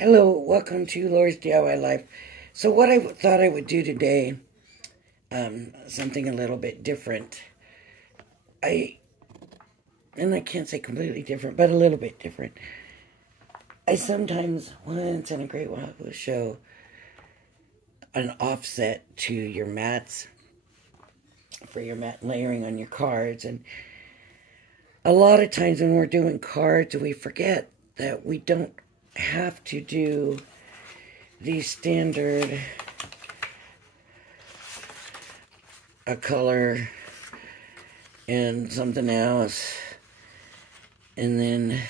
Hello, welcome to Lori's DIY Life. So what I thought I would do today, something a little bit different. And I can't say completely different, but a little bit different. I sometimes, once in a great while, will show an offset to your mats, for your mat layering on your cards. And a lot of times when we're doing cards, we forget that we don't have to do the standard a color and something else, and then,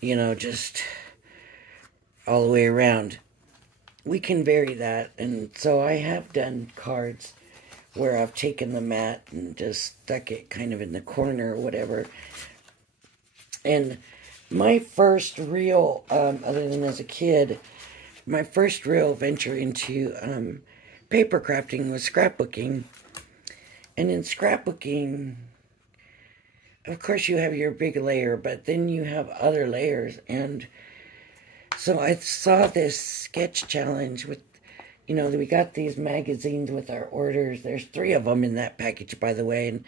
you know, just all the way around. We can vary that, and so I have done cards where I've taken the mat and just stuck it kind of in the corner or whatever. And my first real, other than as a kid, my first real venture into paper crafting was scrapbooking. And in scrapbooking, of course you have your big layer, but then you have other layers. And so I saw this sketch challenge with, you know, we got these magazines with our orders. There's 3 of them in that package, by the way.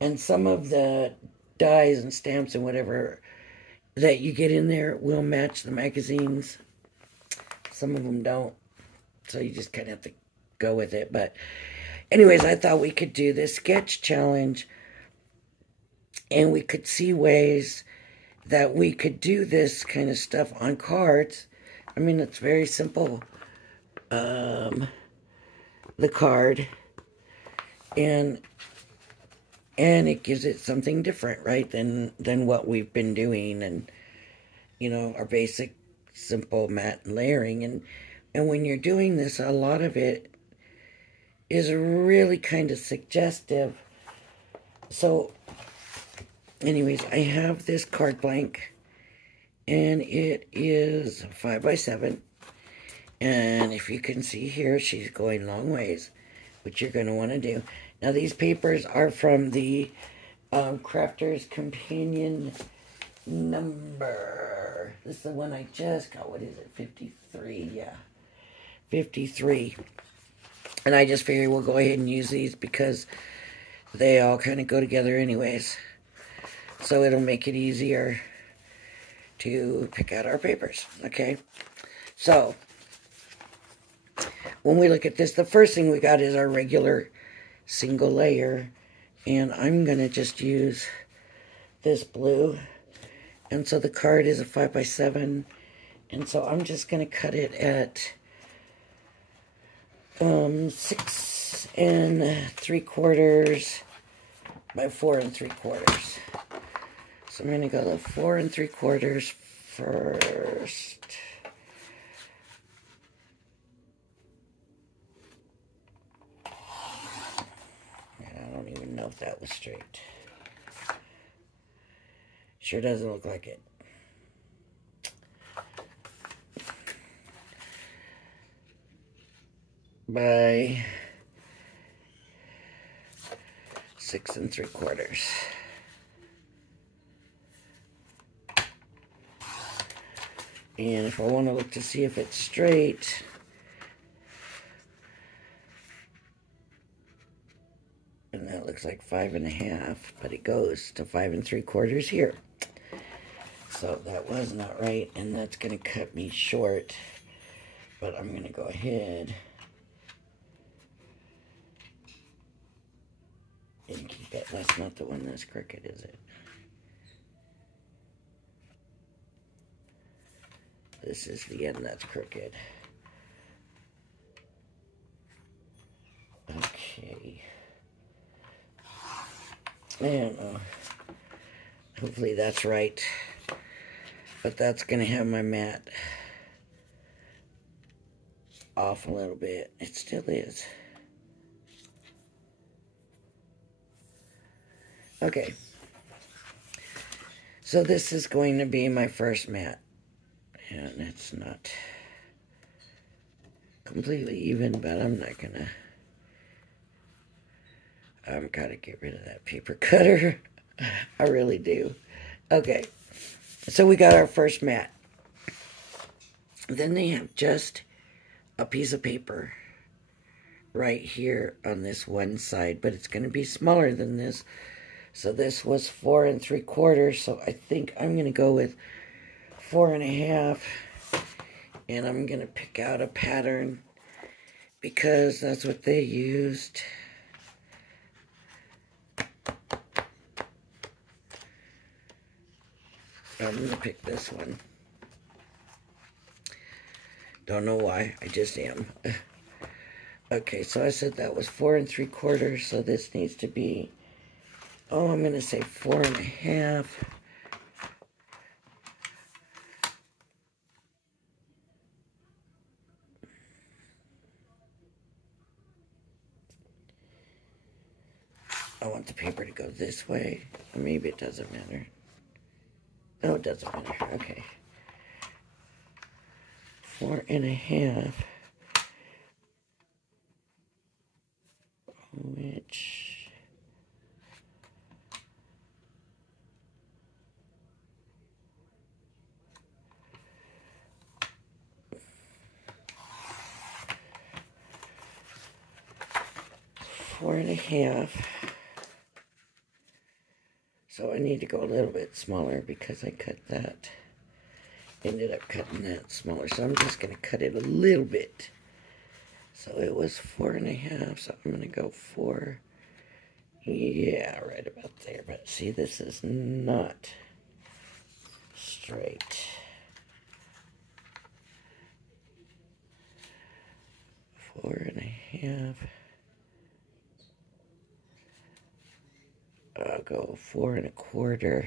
And some of the dies and stamps and whatever that you get in there will match the magazines. Some of them don't. So you just kind of have to go with it. But anyways, I thought we could do this sketch challenge. And we could see ways that we could do this kind of stuff on cards. I mean, it's very simple. The card. And it gives it something different, right, than what we've been doing, and, you know, our basic simple mat and layering. And when you're doing this, a lot of it is really kind of suggestive. So, anyways, I have this card blank, and it is 5 by 7. And if you can see here, she's going long ways, which you're going to want to do. Now, these papers are from the Crafter's Companion number. This is the one I just got. What is it? 53. Yeah. 53. And I just figured we'll go ahead and use these because they all kind of go together anyways. So it'll make it easier to pick out our papers. Okay. So when we look at this, the first thing we got is our regular single layer, and I'm going to just use this blue. And so the card is a 5 by 7, and so I'm just going to cut it at 6 3/4 by 4 3/4. So I'm going to go to 4 3/4 first. I don't even know if that was straight. Sure doesn't look like it. By 6 3/4. And if I want to look to see if it's straight, and that looks like 5 1/2, but it goes to 5 3/4 here. So that was not right, and that's going to cut me short. But I'm going to go ahead and keep it. That's not the one that's crooked, is it? This is the end that's crooked. Okay. And hopefully that's right. But that's going to have my mat off a little bit. It still is. Okay. So this is going to be my first mat. And it's not completely even, but I'm not going to. I've got to get rid of that paper cutter. I really do. Okay. So we got our first mat. Then they have just a piece of paper right here on this one side, but it's going to be smaller than this. So this was 4 3/4, so I think I'm going to go with 4 1/2, and I'm going to pick out a pattern because that's what they used. I'm going to pick this one. Don't know why, I just am. Okay, so I said that was 4 3/4, so this needs to be, oh, I'm going to say 4 1/2. I want the paper to go this way. Or maybe it doesn't matter. No, it doesn't matter. Okay. 4 1/2. Which... Four 1/2. So I need to go a little bit smaller because I cut that. Ended up cutting that smaller. So I'm just going to cut it a little bit. So it was 4 1/2. So I'm going to go 4. Yeah, right about there. But see, this is not straight. 4 1/2. I'll go 4 1/4.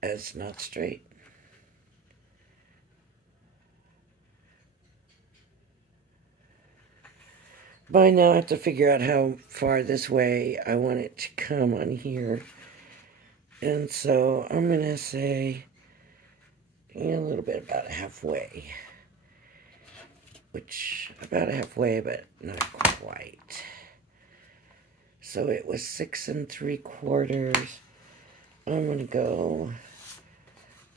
That's not straight. By now I have to figure out how far this way I want it to come on here. And so I'm going to say a little bit about halfway. Which, about halfway, but not quite. So it was 6 3/4. I'm going to go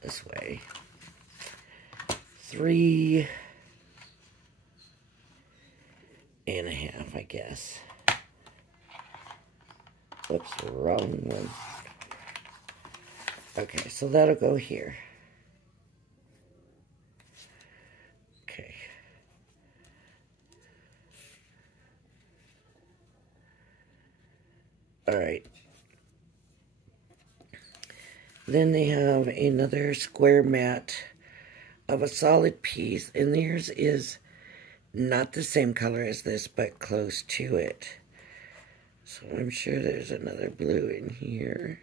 this way. 3 1/2, I guess. Whoops, wrong one. Okay, so that'll go here. Okay. All right. Then they have another square mat of a solid piece, and theirs is not the same color as this, but close to it. So I'm sure there's another blue in here.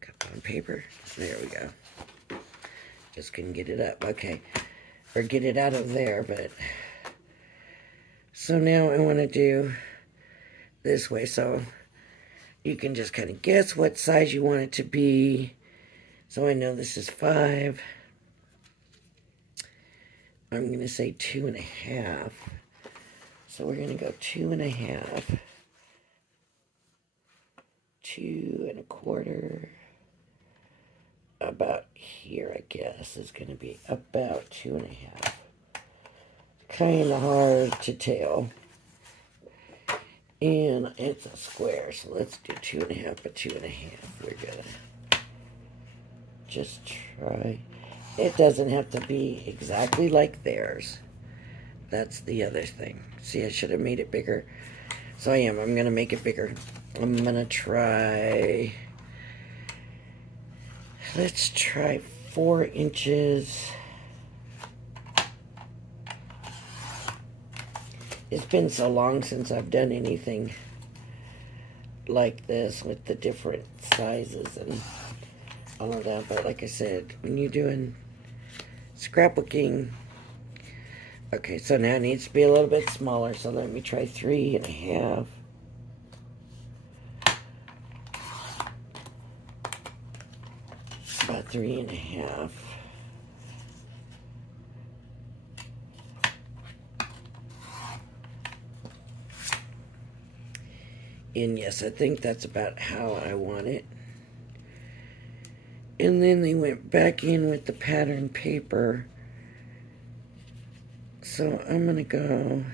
Cut on paper. There we go. Just couldn't get it up. Okay. Or get it out of there, but... So now I want to do this way. So you can just kind of guess what size you want it to be. So I know this is 5. I'm going to say 2 1/2. So we're going to go 2 1/2. 2 1/4. About here, I guess, is going to be about 2 1/2. Kind of hard to tell. And it's a square, so let's do 2 1/2 by 2 1/2. We're going to just try. It doesn't have to be exactly like theirs. That's the other thing. See, I should have made it bigger. So I am. I'm going to make it bigger. I'm going to try... Let's try 4 inches. It's been so long since I've done anything like this with the different sizes and all of that. But like I said, when you're doing scrapbooking... Okay, so now it needs to be a little bit smaller. So let me try 3 1/2. about 3.5. And yes, I think that's about how I want it. And then they went back in with the pattern paper. So I'm going to go...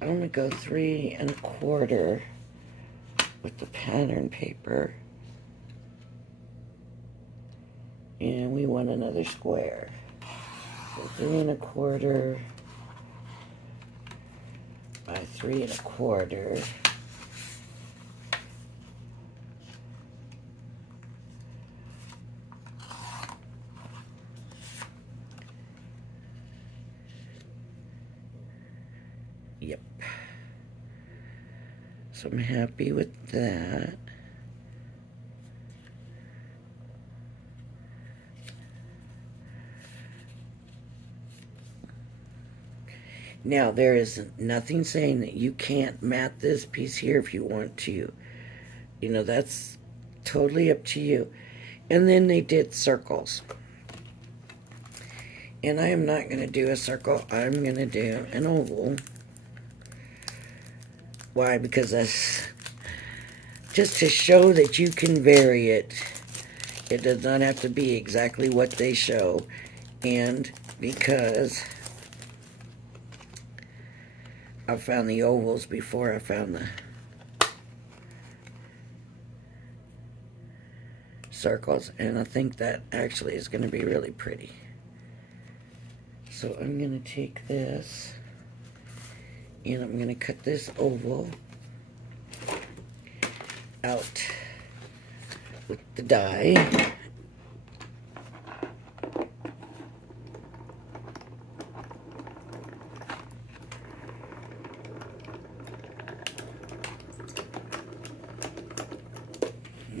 I'm going to go 3.25 with the pattern paper. And we want another square. So 3.25 by 3.25. Yep. So I'm happy with that. Now, there is nothing saying that you can't mat this piece here if you want to. You know, that's totally up to you. And then they did circles. And I am not going to do a circle. I'm going to do an oval. Why? Because that's just to show that you can vary it. It does not have to be exactly what they show. And because I found the ovals before I found the circles, and I think that actually is going to be really pretty. So I'm going to take this and I'm going to cut this oval out with the die.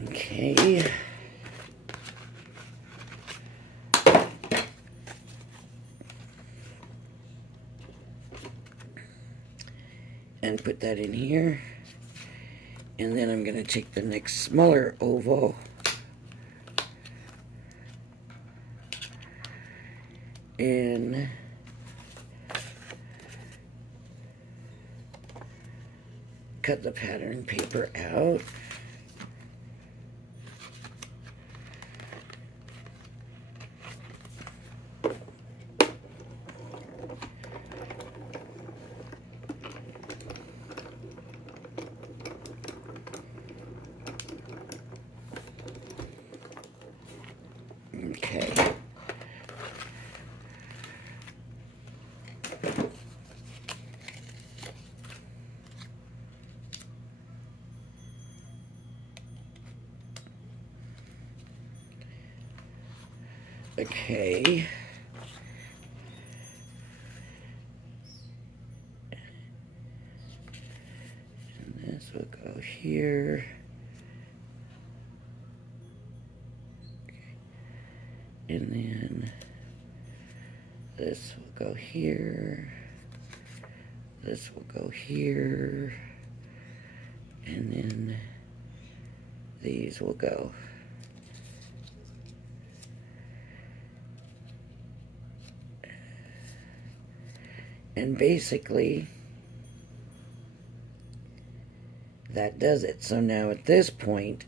Okay. And put that in here. And then I'm going to take the next smaller oval and cut the pattern paper out. Okay. Okay. And this will go here. And then this will go here, this will go here, and then these will go. And basically, that does it. So now at this point,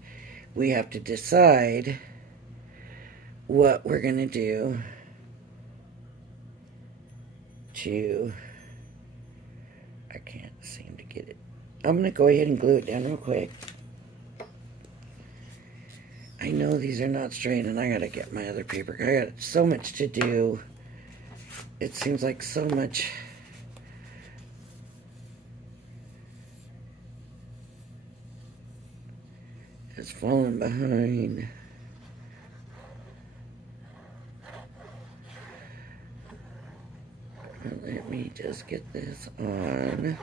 we have to decide what we're going to do to, I can't seem to get it. I'm going to go ahead and glue it down real quick. I know these are not straight and I got to get my other paper. I got so much to do. It seems like so much. It's falling behind. Let me just get this on,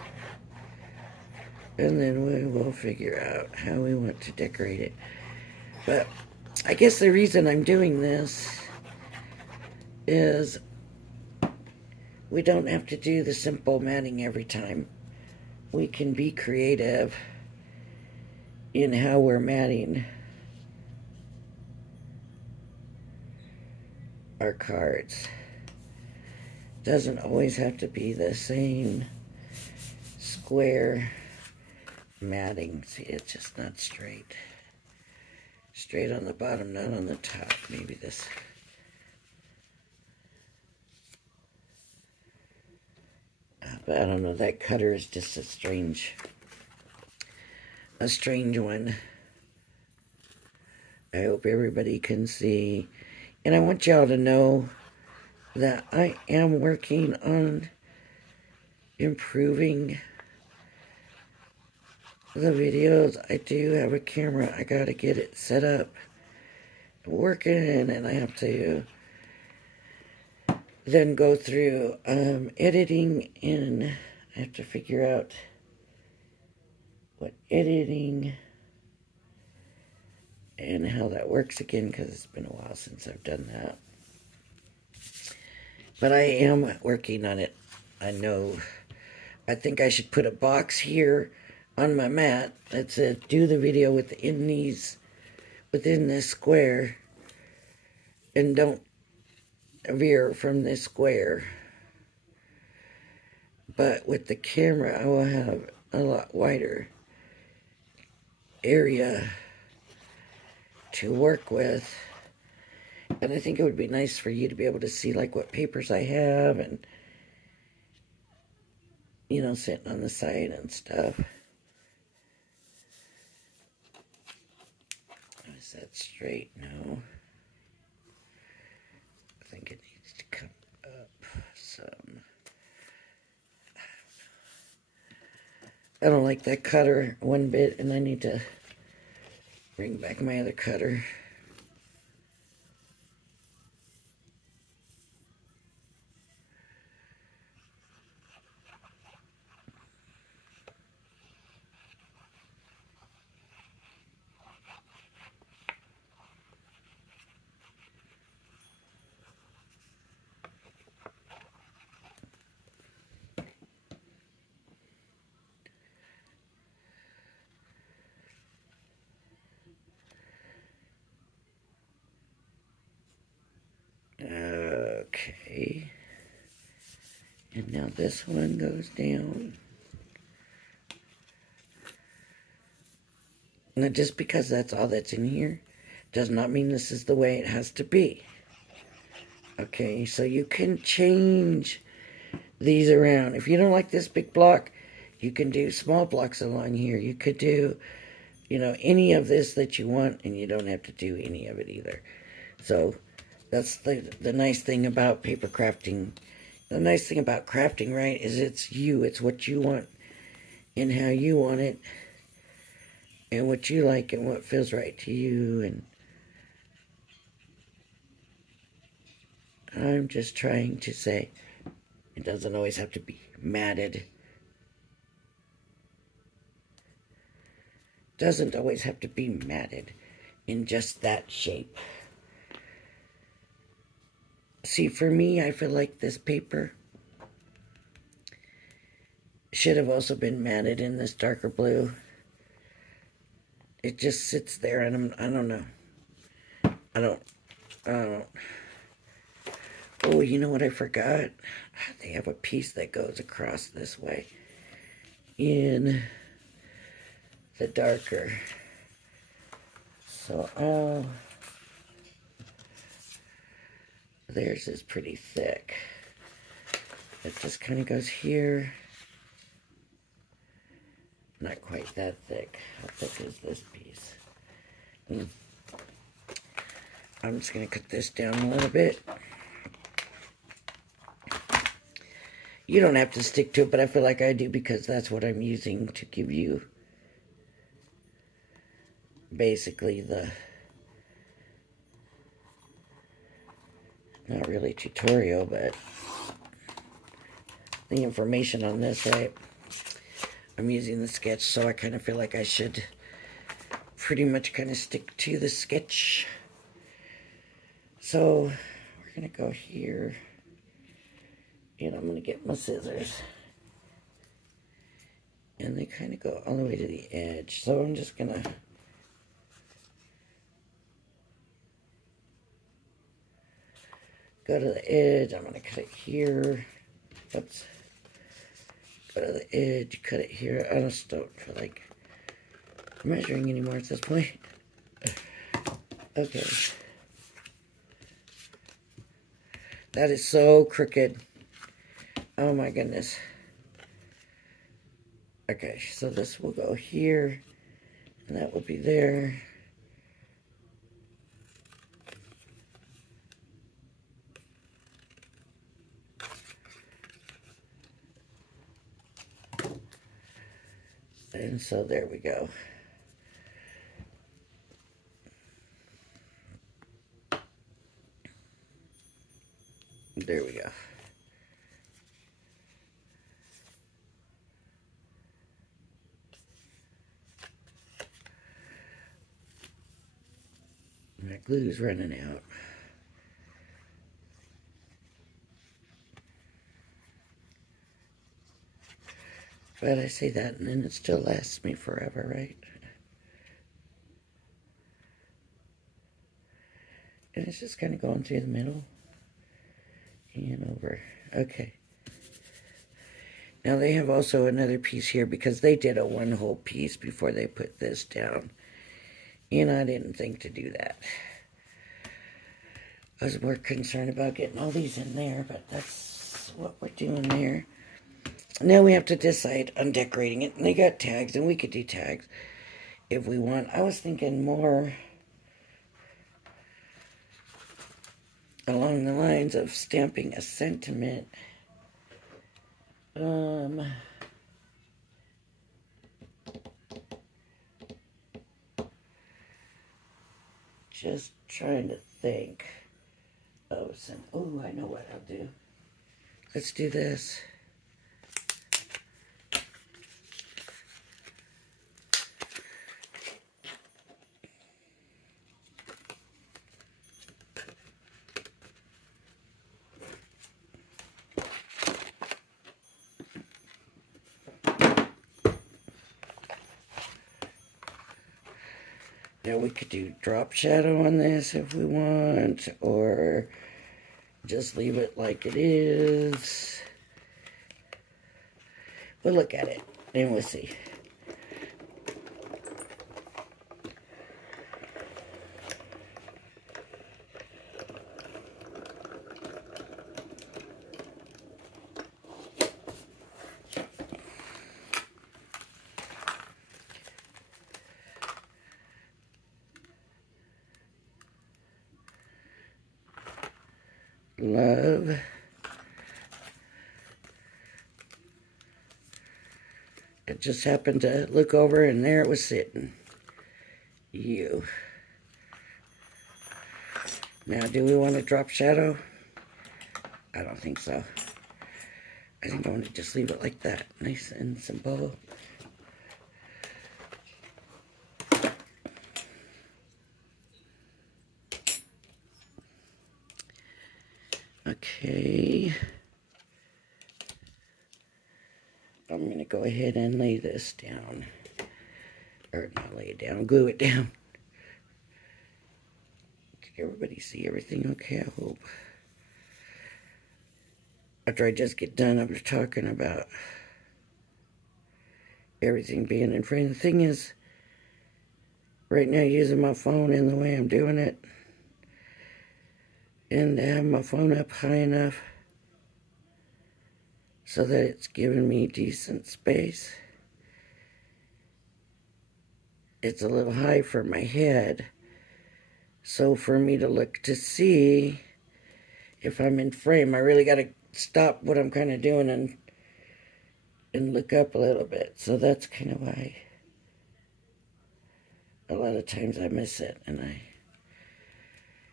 and then we will figure out how we want to decorate it. But I guess the reason I'm doing this is we don't have to do the simple matting every time. We can be creative in how we're matting our cards. Doesn't always have to be the same square matting. See, it's just not straight. Straight on the bottom, not on the top. Maybe this. But I don't know, that cutter is just a strange one. I hope everybody can see. And I want y'all to know that I am working on improving the videos. I do have a camera. I gotta get it set up, working, and I have to then go through editing, and I have to figure out what editing and how that works again, because it's been a while since I've done that. But I am working on it. I know. I think I should put a box here on my mat that says do the video within this square, and don't veer from this square. But with the camera, I will have a lot wider area to work with. And I think it would be nice for you to be able to see like what papers I have, and you know, sitting on the side and stuff. Is that straight? No. I think it needs to come up some. I don't like that cutter one bit, and I need to bring back my other cutter. Okay, and now this one goes down. Now, just because that's all that's in here does not mean this is the way it has to be. Okay, so you can change these around. If you don't like this big block, you can do small blocks along here. You could do, you know, any of this that you want, and you don't have to do any of it either. So that's the nice thing about paper crafting. The nice thing about crafting, right, is it's you. It's what you want and how you want it, and what you like and what feels right to you. And I'm just trying to say it doesn't always have to be matted. Doesn't always have to be matted in just that shape. See, for me, I feel like this paper should have also been matted in this darker blue. It just sits there, and I don't know. I don't. Oh, you know what I forgot? They have a piece that goes across this way in the darker. So, theirs is pretty thick. It just kind of goes here. Not quite that thick. How thick is this piece? I'm just going to cut this down a little bit. You don't have to stick to it, but I feel like I do because that's what I'm using to give you basically the, not really tutorial, but the information on this, right? I'm using the sketch, so I kind of feel like I should pretty much kind of stick to the sketch. So we're going to go here, and I'm going to get my scissors. And they kind of go all the way to the edge. So I'm just going to go to the edge. I'm going to cut it here. Oops. Go to the edge, cut it here. I just don't feel like measuring anymore at this point. Okay. That is so crooked. Oh my goodness. Okay, so this will go here, and that will be there. And so there we go. There we go. My glue's running out. But I say that, and then it still lasts me forever, right? And it's just kind of going through the middle and over. Okay. Now they have also another piece here because they did a one whole piece before they put this down. And I didn't think to do that. I was more concerned about getting all these in there, but that's what we're doing there. Now we have to decide on decorating it. And they got tags, and we could do tags if we want. I was thinking more along the lines of stamping a sentiment. Just trying to think of some. Oh, I know what I'll do. Let's do this. Now we could do drop shadow on this if we want, or just leave it like it is. We'll look at it and we'll see. Love. It just happened to look over and there it was sitting. You. Now, do we want to drop shadow? I don't think so. I think I want to just leave it like that. Nice and simple. Okay. I'm going to go ahead and lay this down. Or not lay it down, glue it down. Can everybody see everything okay? I hope. After I just get done, I was talking about everything being in frame. The thing is, right now using my phone in the way I'm doing it, and to have my phone up high enough so that it's giving me decent space. It's a little high for my head. So for me to look to see if I'm in frame, I really got to stop what I'm kind of doing and look up a little bit. So that's kind of why a lot of times I miss it, and I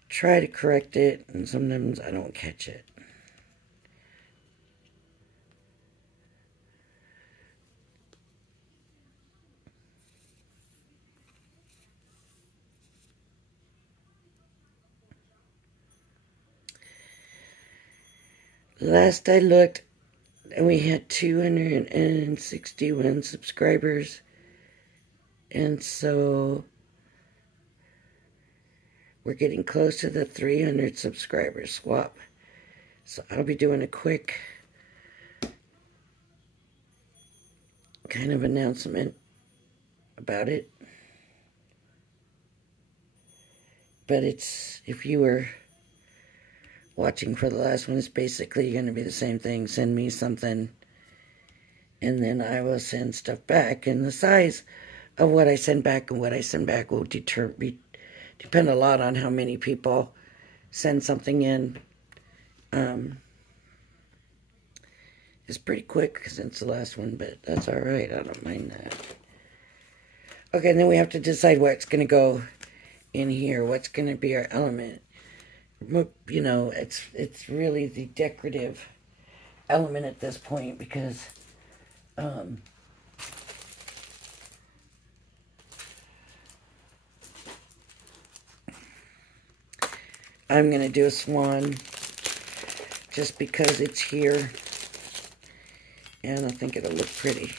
try to correct it, and sometimes I don't catch it. Last I looked, And we had 261 subscribers. And so we're getting close to the 300 subscriber swap. So I'll be doing a quick kind of announcement about it. But it's, if you were watching for the last one, it's basically going to be the same thing. Send me something, and then I will send stuff back. And the size of what I send back and what I send back will depend a lot on how many people send something in. It's pretty quick since the last one, but that's all right. I don't mind that. Okay, and then we have to decide what's going to go in here. What's going to be our element? You know, it's really the decorative element at this point, because I'm going to do a swan just because it's here, and I think it'll look pretty.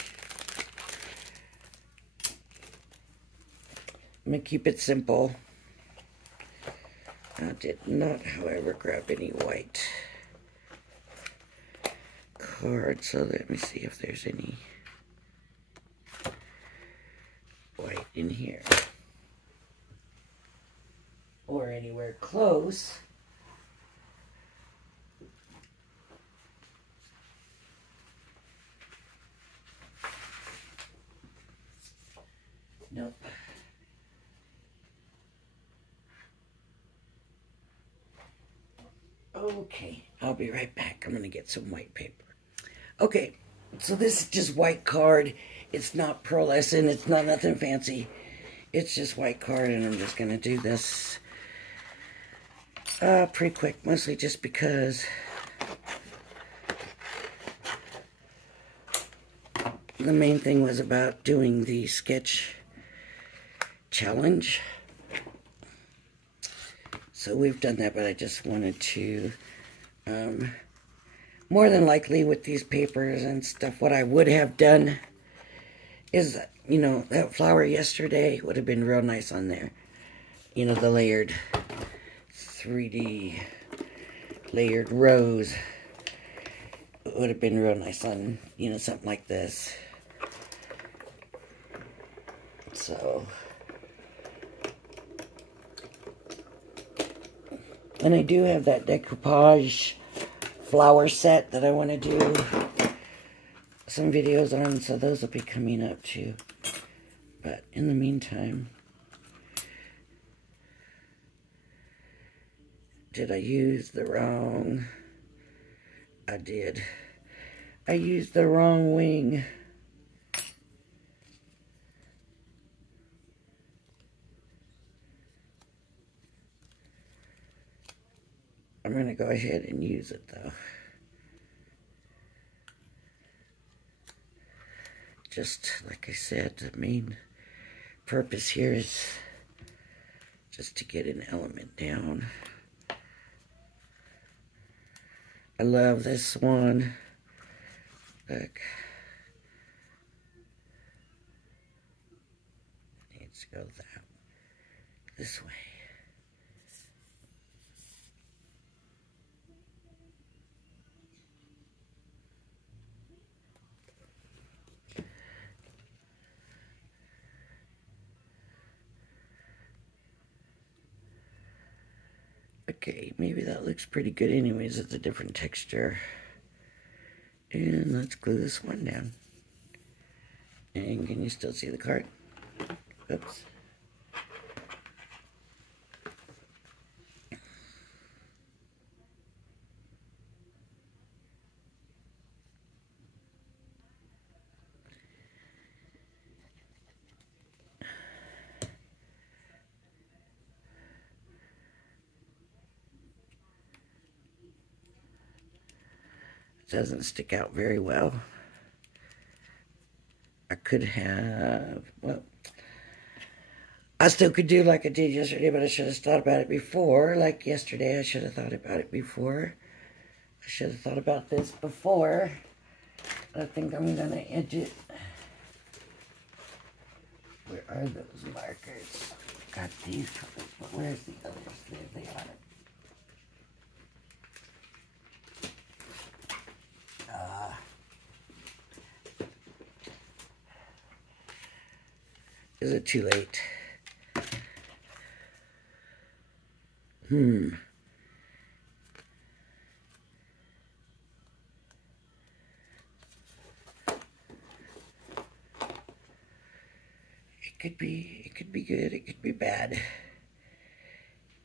I'm going to keep it simple. I did not, however, grab any white cards, so let me see if there's any white in here. Or anywhere close. Nope. Okay, I'll be right back. I'm going to get some white paper. Okay, so this is just white card. It's not pearlescent. It's not nothing fancy. It's just white card, and I'm just going to do this pretty quick, mostly just because the main thing was about doing the sketch challenge. So we've done that, but I just wanted to, more than likely with these papers and stuff, what I would have done is, you know, that flower yesterday would have been real nice on there. You know, the layered 3D layered rose would have been real nice on, you know, something like this. So, and I do have that decoupage flower set that I want to do some videos on, so those will be coming up too. But in the meantime, did I use the wrong? I did. I used the wrong wing. I'm going to go ahead and use it, though. Just like I said, the main purpose here is just to get an element down. I love this one. Look. It needs to go this way. Okay, maybe that looks pretty good anyways. It's a different texture. And let's glue this one down. And can you still see the card? Oops. Doesn't stick out very well. I could have, well, I still could do like I did yesterday, but I should have thought about it before. Like yesterday, I should have thought about it before. I should have thought about this before. I think I'm gonna edge it. Where are those markers? Got these colors, but where's the others? There they are. Is it too late? It could be good, it could be bad.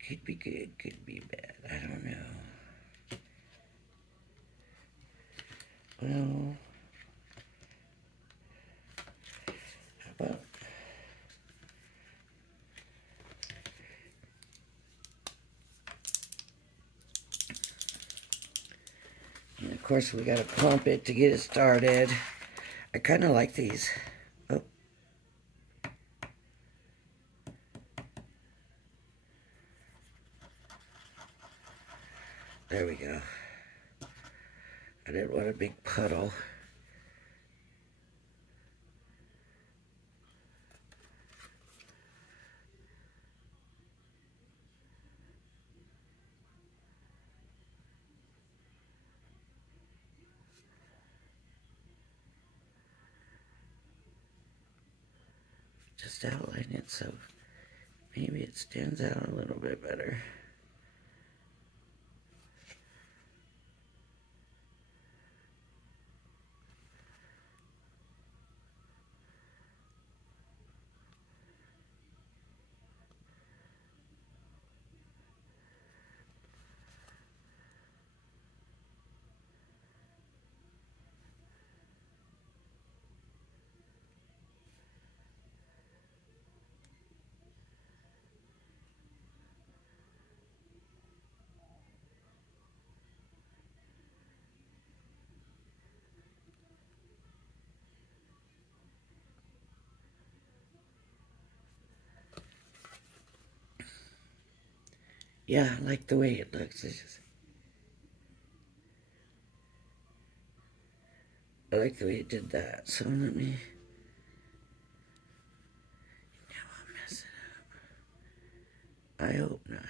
Could be good, could be bad. I don't know. Well, how about and of course we gotta pump it to get it started. I kinda like these. Oh. There we go. I didn't want a big puddle. Just outline it so maybe it stands out a little bit better. Yeah, I like the way it looks. I like the way it did that. So let me. Now I'll mess it up. I hope not.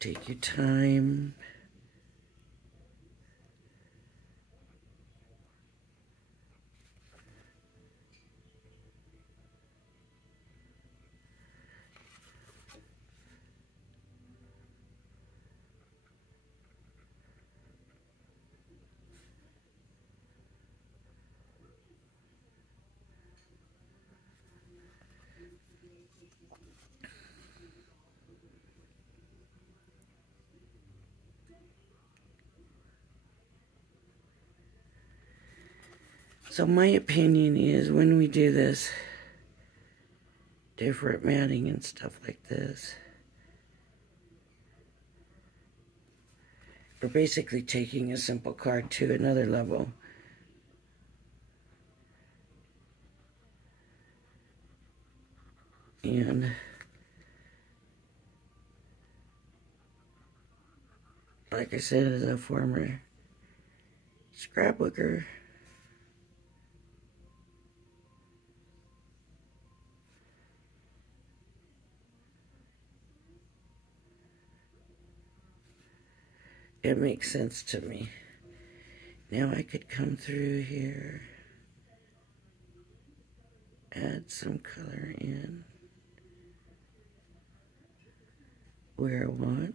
Take your time. So my opinion is when we do this different matting and stuff like this, we're basically taking a simple card to another level. And like I said, as a former scrapbooker, it makes sense to me. Now I could come through here, add some color in where I want.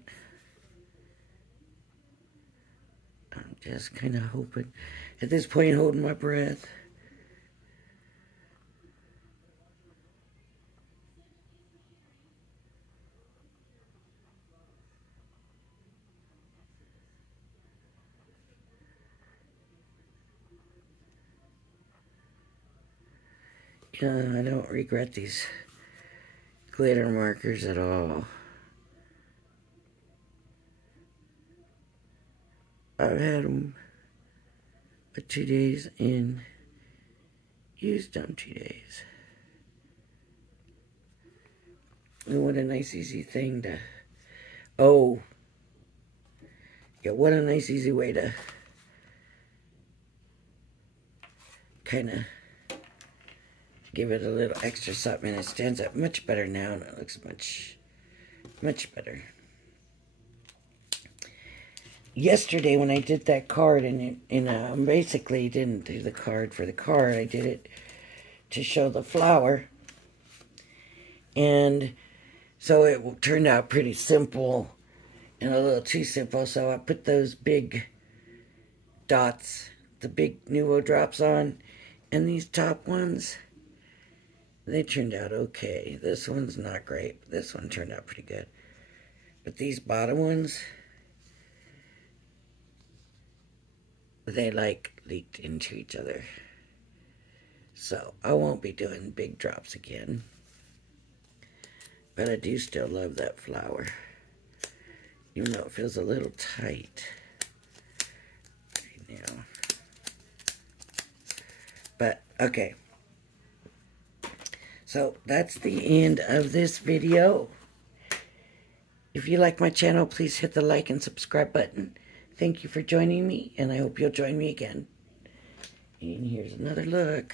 I'm just kind of hoping, at this point, holding my breath. You know, I don't regret these glitter markers at all. I've had them for 2 days and used them 2 days. And what a nice easy thing to, oh, yeah, what a nice easy way to kind of give it a little extra something, and it stands up much better now, and it looks much, much better. Yesterday when I did that card, and basically didn't do the card for the card, I did it to show the flower, and so it turned out pretty simple and a little too simple, so I put those big dots, the big Nuvo drops on, and these top ones, they turned out okay. This one's not great, but this one turned out pretty good. But these bottom ones, they like leaked into each other. So I won't be doing big drops again. But I do still love that flower, even though it feels a little tight right now. But, okay. So, that's the end of this video. If you like my channel, please hit the like and subscribe button. Thank you for joining me, and I hope you'll join me again. And here's another look.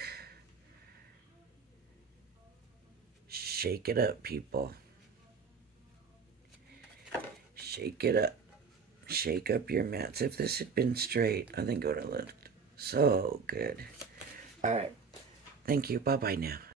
Shake it up, people. Shake it up. Shake up your mats. If this had been straight, I think it would have looked so good. Alright. Thank you. Bye-bye now.